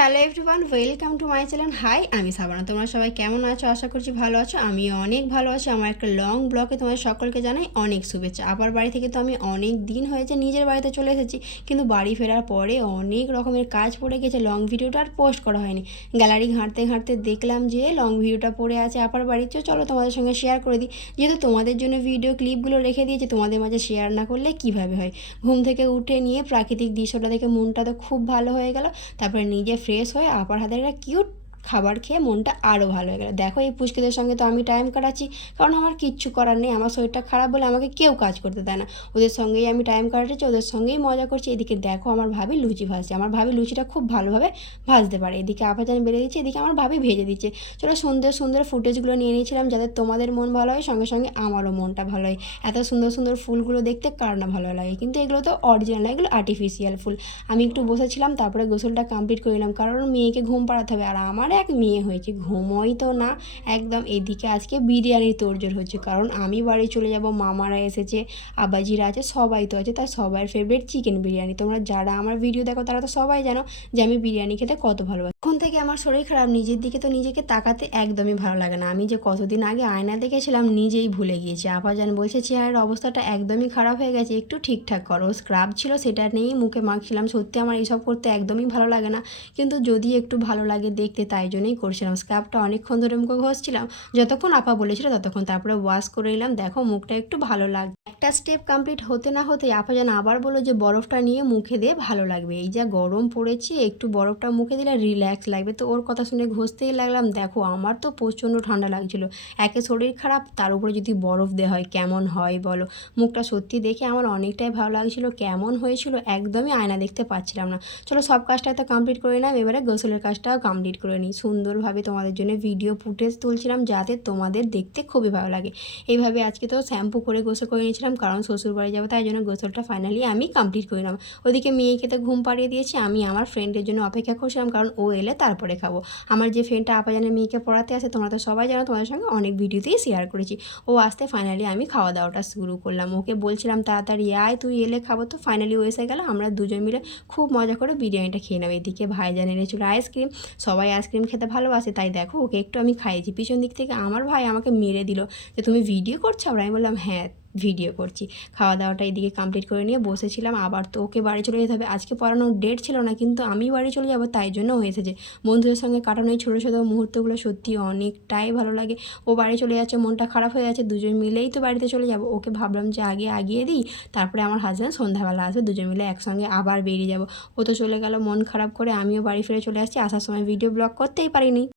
Hello everyone, welcome to my channel. Hi, আমি সাবানা। তোমরা সবাই কেমন আছো? আশা করছি ভালো আছো। আমি অনেক ভালো আছি। আমার একটা লং ব্লগে তোমাদের সকলকে জানাই অনেক শুভেচ্ছা। আবার বাড়ি থেকে তো আমি অনেক দিন হয়েছে নিজের বাড়িতে চলে এসেছি, কিন্তু বাড়ি ফেরার পরে অনেক রকমের কাজ পড়ে গেছে। লং ভিডিওটা আর পোস্ট করা হয়নি। গ্যালারি ঘাঁটতে ঘাঁটতে দেখলাম যে লং ভিডিওটা পড়ে আছে আপার বাড়িতে। চলো তোমাদের সঙ্গে শেয়ার করে দিই, যেহেতু তোমাদের জন্য ভিডিও ক্লিপগুলো রেখে দিয়েছি, তোমাদের মাঝে শেয়ার না করলে কীভাবে হয়। ঘুম থেকে উঠে নিয়ে প্রাকৃতিক দৃশ্যটা দেখে মনটা তো খুব ভালো হয়ে গেল। তারপরে নিজে ফ্রেশ হয়ে আপার হাতের একটা কিউট খাবার খেয়ে মনটা আরও ভালো হয়ে গেলো। দেখো, এই পুচকিদের সঙ্গে তো আমি টাইম কাটাচ্ছি, কারণ আমার কিচ্ছু করার নেই। আমার শরীরটা খারাপ বলে আমাকে কেউ কাজ করতে দেয় না। ওদের সঙ্গেই আমি টাইম কাটাচ্ছি, ওদের সঙ্গেই মজা করছি। এদিকে দেখো, আমার ভাবি লুচি ভাজছে। আমার ভাবি লুচিটা খুব ভালোভাবে ভাজতে পারে। এদিকে আপাচান বেড়ে দিচ্ছে, এদিকে আমার ভাবি ভেজে দিচ্ছে। চলো, সুন্দর সুন্দর ফুটেজগুলো নিয়ে নিয়েছিলাম যাতে তোমাদের মন ভালো হয়, সঙ্গে সঙ্গে আমারও মনটা ভালো হয়। এত সুন্দর সুন্দর ফুলগুলো দেখতে কার না ভালো লাগে, কিন্তু এগুলো তো অরিজিনাল না, এগুলো আর্টিফিশিয়াল ফুল। আমি একটু বসেছিলাম, তারপরে গোসলটা কমপ্লিট করে নিলাম, কারণ মেয়েকে ঘুম পাড়াতে হবে। আর আমার এক মেয়ে হয়েছে, ঘুমোই তো না একদম। এদিকে আজকে বিরিয়ানির তোড়জোড় হচ্ছে, কারণ আমি বাড়ি চলে যাব, মামারা এসেছে, আব্বাজিরা আছে, সবাই তো আছে। তার সবার ফেভারিট চিকেন বিরিয়ানি। তোমরা যারা আমার ভিডিও দেখো তারা তো সবাই জানো যে আমি বিরিয়ানি খেতে কত ভালোবাসি। এখন থেকে আমার শরীর খারাপ, নিজের দিকে তো নিজেকে তাকাতে একদমই ভালো লাগে না। আমি যে কতদিন আগে আয়না দেখেছিলাম নিজেই ভুলে গিয়েছি। আব্বাজান বলছে চেহারার অবস্থাটা একদমই খারাপ হয়ে গেছে, একটু ঠিকঠাক করো। স্ক্রাব ছিল, সেটা নিয়েই মুখে মাখছিলাম। সত্যি আমার এইসব করতে একদমই ভালো লাগে না, কিন্তু যদি একটু ভালো লাগে দেখতে, তাই জন্যই করছিলাম। স্ক্রাবটা অনেকক্ষণ ধরে মুখে ঘষছিলাম, যতক্ষণ আপা বলেছিল ততক্ষণ। তারপরে ওয়াশ করে নিলাম। দেখো, মুখটা একটু ভালো লাগে। একটা স্টেপ কমপ্লিট হতে না হতেই আপা যেন আবার বললো যে বরফটা নিয়ে মুখে দিয়ে ভালো লাগবে। এই যা গরম পড়েছে, একটু বরফটা মুখে দিলে রিল্যাক্স লাগবে। তো ওর কথা শুনে ঘষতেই লাগলাম। দেখো, আমার তো প্রচণ্ড ঠান্ডা লাগছিল। একে শরীর খারাপ, তার উপরে যদি বরফ দেওয়া হয় কেমন হয় বলো। মুখটা সত্যি দেখে আমার অনেকটাই ভালো লাগছিল। কেমন হয়েছিল একদমই আয়না দেখতে পাচ্ছিলাম না। চলো, সব কাজটা তো কমপ্লিট করে নিলাম, এবারে গোসলের কাজটাও কমপ্লিট করে নিই। সুন্দরভাবে তোমাদের জন্য ভিডিও ফুটেজ তুলছিলাম যাতে তোমাদের দেখতে খুবই ভালো লাগে। এইভাবে আজকে তো শ্যাম্পু করে গোসল করে নিয়েছিলাম, কারণ শ্বশুরবাড়ি যাবো, তাই জন্য গোসলটা ফাইনালি আমি কমপ্লিট করে নিলাম। ওদিকে মেয়েকে তো ঘুম পাড়িয়ে দিয়েছি। আমি আমার ফ্রেন্ডের জন্য অপেক্ষা করছিলাম, কারণ ও এলে তারপরে খাবো। আমার যে ফ্রেন্ডটা আপাজানের মেয়েকে পড়াতে আসে, তোমরা তো সবাই জানো, তোমাদের সঙ্গে অনেক ভিডিওতেই শেয়ার করেছি। ও আসতে ফাইনালি আমি খাওয়া দাওয়াটা শুরু করলাম। ওকে বলছিলাম তাড়াতাড়ি আয়, তুই এলে খাবো। তো ফাইনালি ও এসে গেল, আমরা দুজন মিলে খুব মজা করে বিরিয়ানিটা খেয়ে নেব। এদিকে ভাইজান এনেছিল আইসক্রিম। সবাই আইসক্রিম খেতে ভালোবাসে, তাই দেখো ওকে একটু আমি খাইয়েছি। পিছন দিক থেকে আমার ভাই আমাকে মেরে দিল যে তুমি ভিডিও করছো। আর আমি বললাম হ্যাঁ, ভিডিও করছি। খাওয়া দাওয়াটা এদিকে কমপ্লিট করে নিয়ে বসেছিলাম। আবার তো ওকে বাড়ি চলে যেতে হবে। আজকে পড়ানোর ডেট ছিল না, কিন্তু আমি বাড়ি চলে যাব, তাই জন্য হয়েছে। বন্ধুদের সঙ্গে কাটানো এই ছোটো ছোটো মুহূর্তগুলো সত্যি অনেকটাই ভালো লাগে। ও বাড়ি চলে যাচ্ছে, মনটা খারাপ হয়ে যাচ্ছে, দুজন মিলেই তো বাড়িতে চলে যাব। ওকে ভাবলাম যে আগে আগিয়ে দিই, তারপরে আমার হাজব্যান্ড সন্ধ্যাবেলা আসবে, দুজন মিলে একসঙ্গে আবার বেরিয়ে যাব। ও তো চলে গেল মন খারাপ করে, আমিও বাড়ি ফিরে চলে আসছি। আসার সময় ভিডিও ব্লগ করতেই পারিনি।